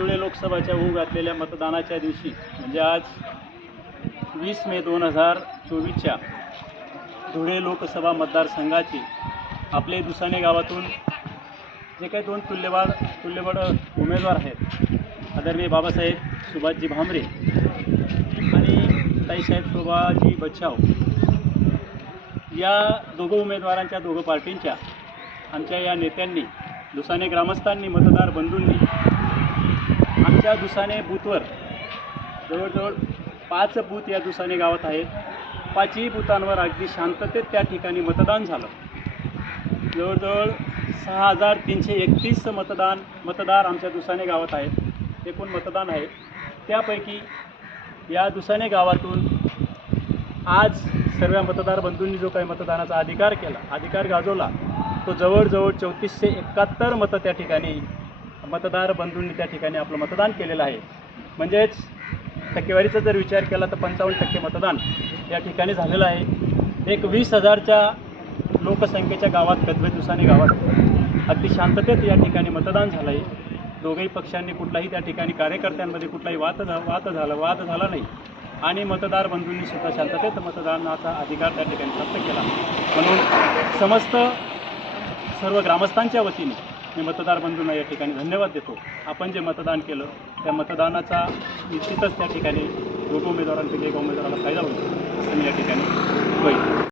धुळे लोकसभाच्या होऊ घातलेल्या मतदानाच्या दिवशी म्हणजे आज 20 मे 2024च्या धुळे लोकसभा मतदारसंघाची आपले दुसाने गावातून जे काही दोन तुल्यबळ उमेदवार आहेत, आदरणीय बाबासाहेब सुभाषजी भामरे आणि ताईसाहेब शोभाजी बच्छाव, या दोघं उमेदवारांच्या दोघं पार्टींच्या आमच्या या नेत्यांनी, दुसाने ग्रामस्थांनी, मतदार बंधूंनी आमच्या दुसाने बूथवर जवळजवळ 5 बूथ या दुसाने गावात आहेत. 5ही बूथांवर अगदी शांततेत त्या ठिकाणी मतदान झालं. जवळजवळ 6331 मतदार आमच्या दुसाने गावात आहेत. एकूण मतदान आहे. त्यापैकी या दुसाने गावातून आज सर्व मतदार बंधूंनी जो काही मतदानाचा अधिकार गाजवला, तो जवळजवळ 3471 मतं त्या ठिकाणी मतदार बंधूंनी त्या ठिकाणी आपलं मतदान केलेलं आहे. म्हणजेच टक्केवारीचा जर विचार केला तर 55% मतदान या ठिकाणी झालेलं आहे. एक 20,000च्या लोकसंख्येच्या गावात, कदवे दुसाने गावात अगदी शांततेत या ठिकाणी मतदान झालं आहे. दोघेही पक्षांनी कुठलाही त्या ठिकाणी कार्यकर्त्यांमध्ये कुठलाही वाद झाला नाही आणि मतदार बंधूंनी सुद्धा शांततेत मतदानाचा अधिकार त्या ठिकाणी प्राप्त केला. म्हणून सर्व ग्रामस्थांच्या वतीने मी मतदार बंधूंना या ठिकाणी धन्यवाद देतो. आपण जे मतदान केलं त्या मतदानाचा निश्चितच त्या ठिकाणी दोघं उमेदवारांपैकी एका उमेदवाराला फायदा होईल असं मी या ठिकाणी होईल.